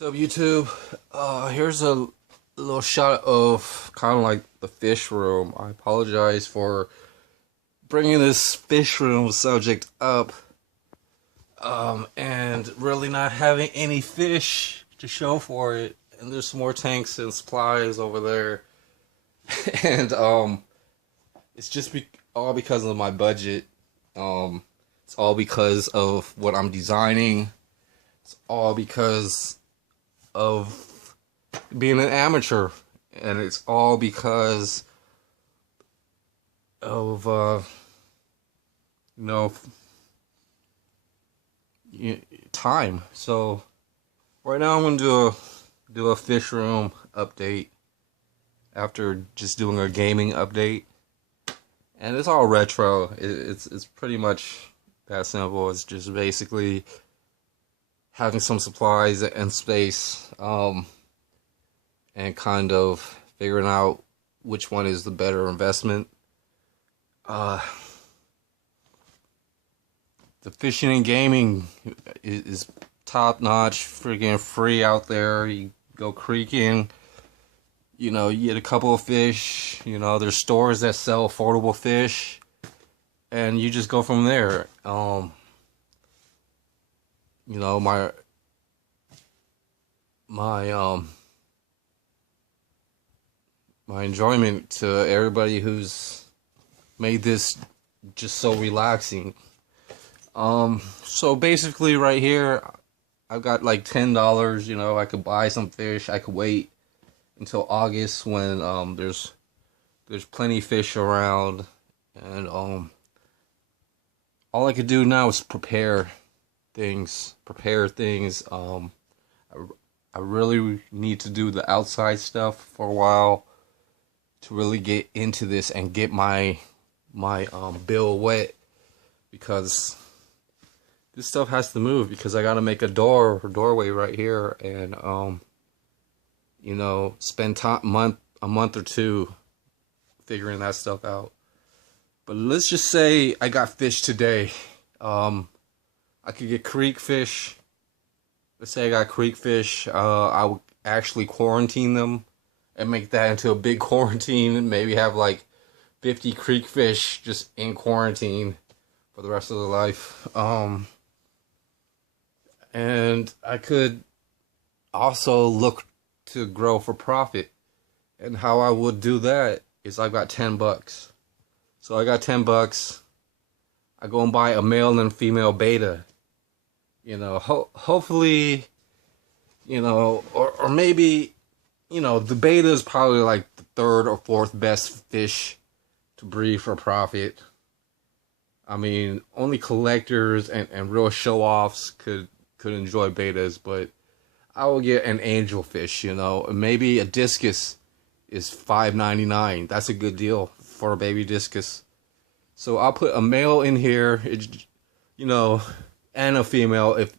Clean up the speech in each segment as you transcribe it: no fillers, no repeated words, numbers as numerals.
So YouTube, here's a little shot of kind of like the fish room. I apologize for bringing this fish room subject up, and really not having any fish to show for it. And there's some more tanks and supplies over there, and it's just all because of my budget. It's all because of what I'm designing. It's all because of being an amateur, and it's all because of you know time. So right now I'm gonna do a fish room update after just doing a gaming update, and it's all retro. It's pretty much that simple. It's just basically having some supplies and space, and kind of figuring out which one is the better investment. Uh, the fishing and gaming is top notch, freaking free out there. You go creeking, you get a couple of fish. There's stores that sell affordable fish, and you just go from there. My my my enjoyment to everybody who's made this just so relaxing. So basically right here, I've got like $10. I could buy some fish. I could wait until August when there's plenty of fish around, and all I could do now is prepare things. I really need to do the outside stuff for a while to really get into this and get my bill wet, because this stuff has to move, because I gotta make a doorway right here, and spend a month or two figuring that stuff out. But let's just say I got fish today. I could get creek fish. Let's say I got creek fish. I would actually quarantine them and make that into a big quarantine, and maybe have like 50 creek fish just in quarantine for the rest of their life. And I could also look to grow for profit. And how I would do that is I've got $10. So I got $10. I go and buy a male and female beta. Hopefully, or maybe, the beta is probably like the third or fourth best fish to breed for profit. I mean, only collectors and real show-offs could enjoy betas, but I will get an angelfish, maybe a discus is $5.99. That's a good deal for a baby discus. So I'll put a male in here, and a female if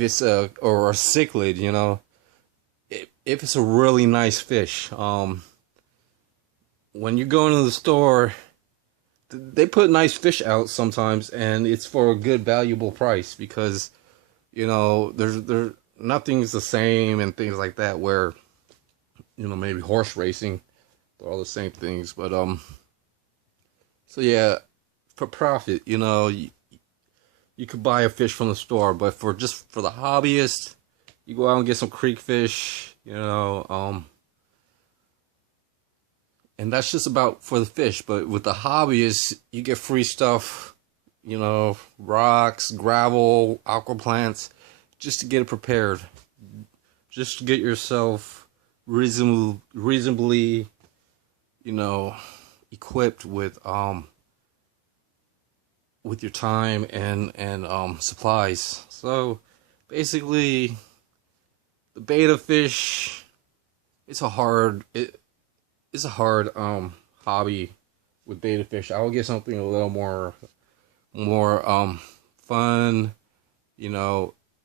it's a cichlid, if it's a really nice fish. When you go into the store, they put nice fish out sometimes, and it's for a good valuable price, because there's nothing's the same and things like that, where maybe horse racing, they're all the same things. But so yeah, for profit, you could buy a fish from the store, but for the hobbyist, you go out and get some creek fish, and that's just about for the fish. But with the hobbyists, you get free stuff, rocks, gravel, aqua plants, just to get it prepared, just to get yourself reasonably, equipped with your time and supplies. So basically, the beta fish, it's a hard hobby with beta fish. I will get something a little more fun,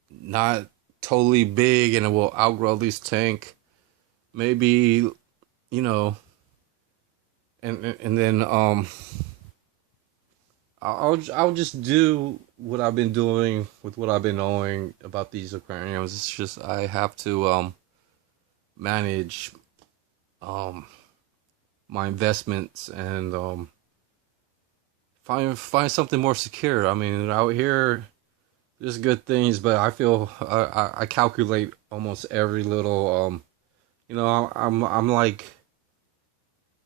not totally big and it will outgrow this tank. Maybe, and then I'll just do what I've been doing, with what I've been knowing about these aquariums, it's just I have to manage um my investments and find something more secure. I mean, out here there's good things, but I feel I calculate almost every little I'm like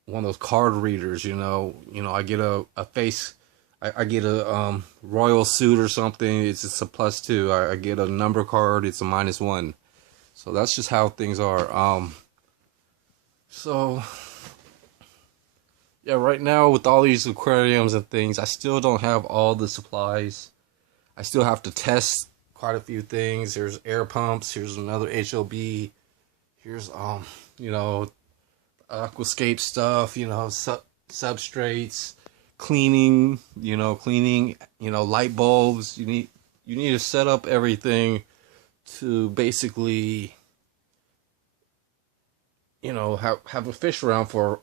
one of those card readers, I get a face, I get a royal suit or something, it's a +2. I get a number card, it's a -1. So that's just how things are. So yeah, right now with all these aquariums and things, I still don't have all the supplies. I still have to test quite a few things. There's air pumps, here's another HLB, here's aquascape stuff, substrates, cleaning, light bulbs. You need to set up everything to basically, have a fish around for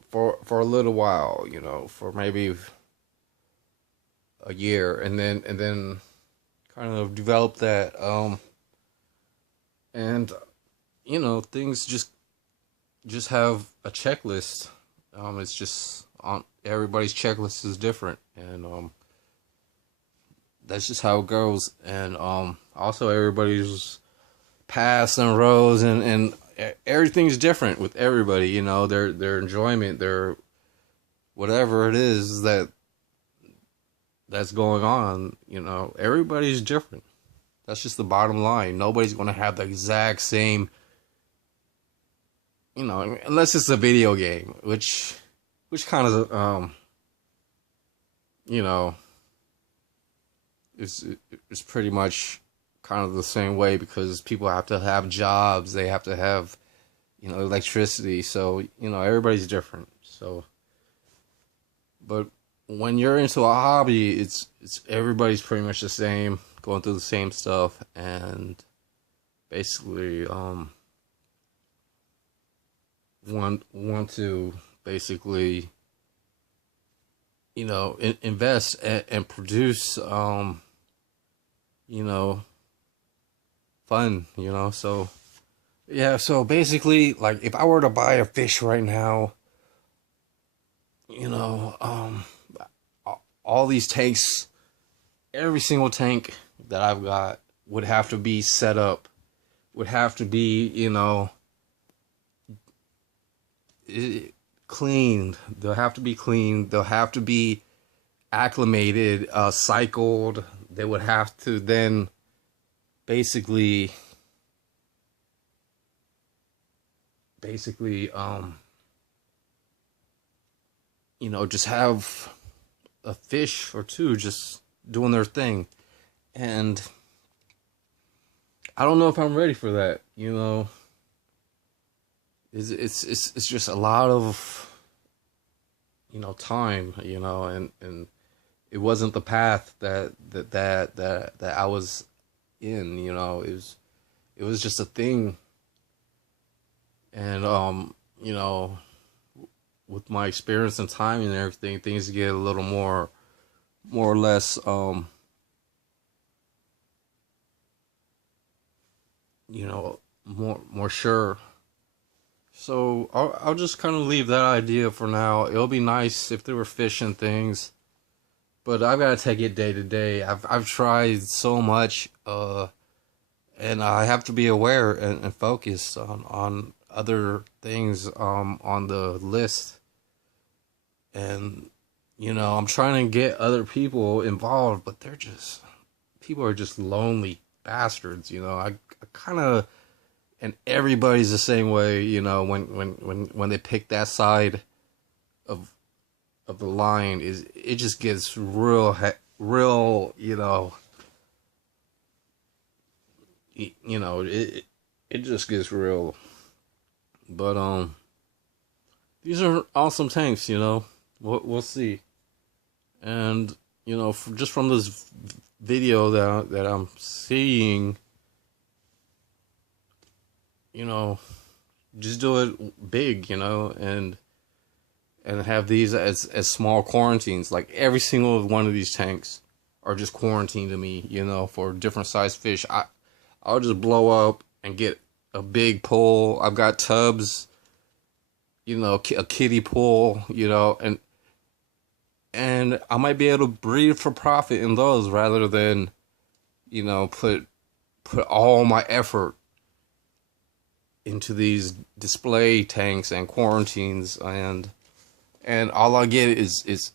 a little while, for maybe a year, and then kind of develop that, and things just have a checklist. It's just on everybody's checklist is different, and that's just how it goes. And also everybody's paths and roads and everything's different with everybody. Their enjoyment, their whatever it is that's going on. Everybody's different. That's just the bottom line. Nobody's gonna have the exact same. Unless it's a video game, which kind of is pretty much kind of the same way, because people have to have jobs, they have to have electricity, so everybody's different. So, but when you're into a hobby, it's everybody's pretty much the same, going through the same stuff, and basically want to basically invest and produce fun, so yeah. So basically, like, if I were to buy a fish right now, all these tanks, every single tank that I've got would have to be set up, would have to be cleaned. They'll have to be cleaned. They'll have to be acclimated, cycled. They would have to then basically just have a fish or two just doing their thing. And I don't know if I'm ready for that. It's just a lot of time, and it wasn't the path that I was in. It was just a thing. And with my experience and time and everything, things get a little more or less more sure. So I'll just kind of leave that idea for now. It'll be nice if there were fish and things, but I've got to take it day to day. I've tried so much, and I have to be aware and focused on other things on the list. And I'm trying to get other people involved, but people are just lonely bastards. I kind of. And everybody's the same way, when they pick that side of the line, it just gets real, it just gets real. But these are awesome tanks, we'll see. And just from this video that I'm seeing, just do it big, and have these as small quarantines. Like, every single one of these tanks are just quarantine to me, you know, for different size fish. I'll just blow up and get a big pool. I've got tubs, you know, a kiddie pool, you know, and I might be able to breed for profit in those rather than, you know, put all my effort into these display tanks and quarantines, and all I get is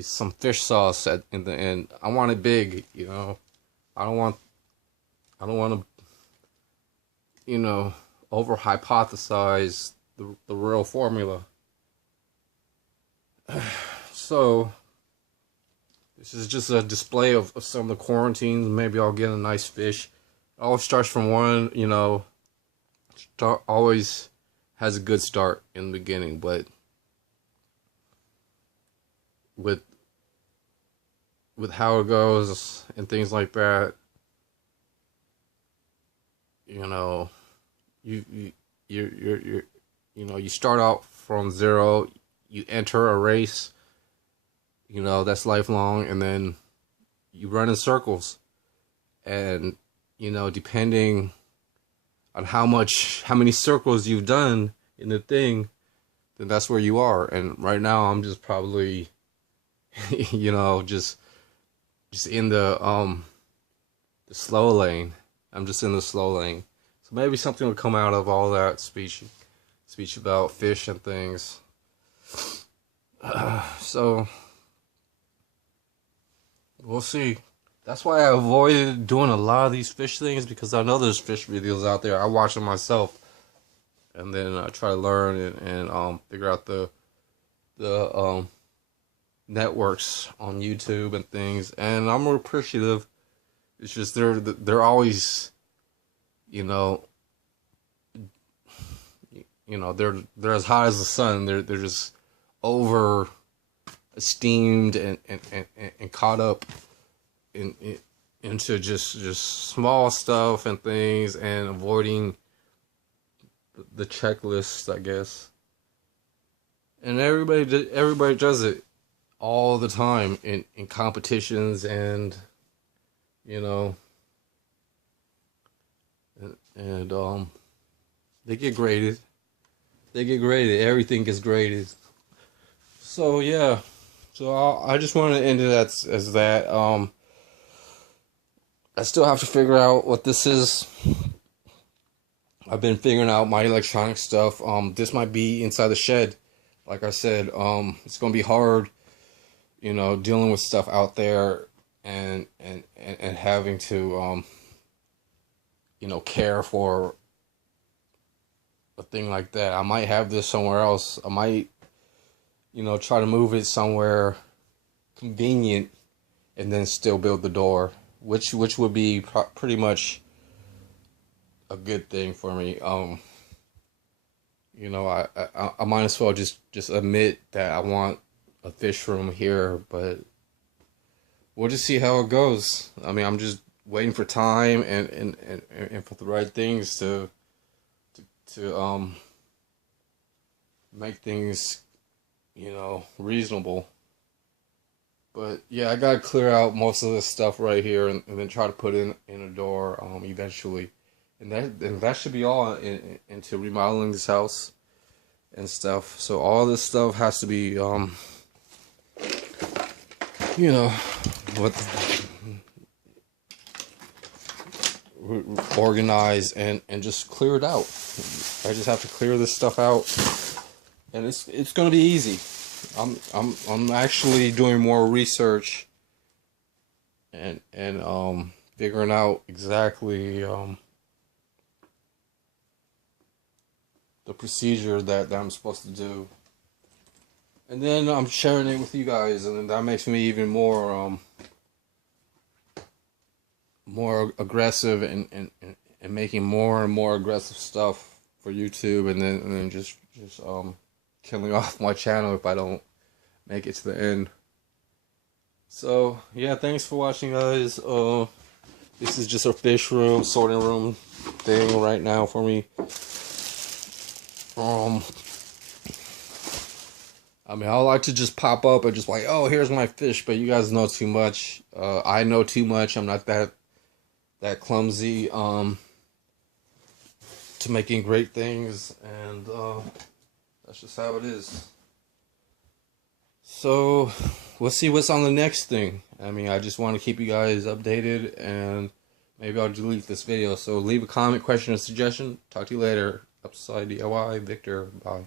some fish sauce in the end. I want it big, you know. I don't want to, you know, over hypothesize the real formula. So this is just a display of some of the quarantines. Maybe I'll get a nice fish. It always starts from one, you know. Always has a good start in the beginning, but with how it goes and things like that, you know, you're you know, you start out from zero, you enter a race, you know, that's lifelong, and then you run in circles, and you know, depending on how many circles you've done in the thing, then that's where you are. And right now I'm just probably you know, just in the slow lane. I'm just in the slow lane. So maybe something will come out of all that speech about fish and things. So we'll see. That's why I avoided doing a lot of these fish things, because I know there's fish videos out there. I watch them myself, and then I try to learn and figure out the networks on YouTube and things. And I'm appreciative. It's just they're always, you know, they're as hot as the sun. They're just over esteemed and caught up into just small stuff and things, and avoiding the checklists, I guess. And everybody does it all the time in competitions, and you know, and they get graded. Everything gets graded. So yeah. So I just want to end it as that. I still have to figure out what this is. I've been figuring out my electronic stuff. This might be inside the shed. Like I said, it's gonna be hard, you know, dealing with stuff out there and having to you know, care for a thing like that. I might have this somewhere else. I might, you know, try to move it somewhere convenient and then still build the door, which would be pretty much a good thing for me. You know, I might as well just admit that I want a fish room here, but we'll just see how it goes. I mean, I'm just waiting for time and for the right things to make things, you know, reasonable. But yeah, I gotta clear out most of this stuff right here, and then try to put in a door eventually, and that should be all into remodeling this house and stuff. So all this stuff has to be you know, what, organized and just clear it out. I just have to clear this stuff out, and it's gonna be easy. I'm actually doing more research and figuring out exactly the procedure that I'm supposed to do, and then I'm sharing it with you guys, and then that makes me even more aggressive and making more and more aggressive stuff for YouTube, and then just killing off my channel if I don't make it to the end. So yeah, thanks for watching, guys. This is just a fish room, sorting room thing right now for me. I mean, I like to just pop up and just like, oh, here's my fish, but you guys know too much. I know too much. I'm not that clumsy to making great things, and that's just how it is. So, we'll see what's on the next thing. I mean, I just want to keep you guys updated, and maybe I'll delete this video. So, leave a comment, question, or suggestion. Talk to you later. Upside DIY, Victor. Bye.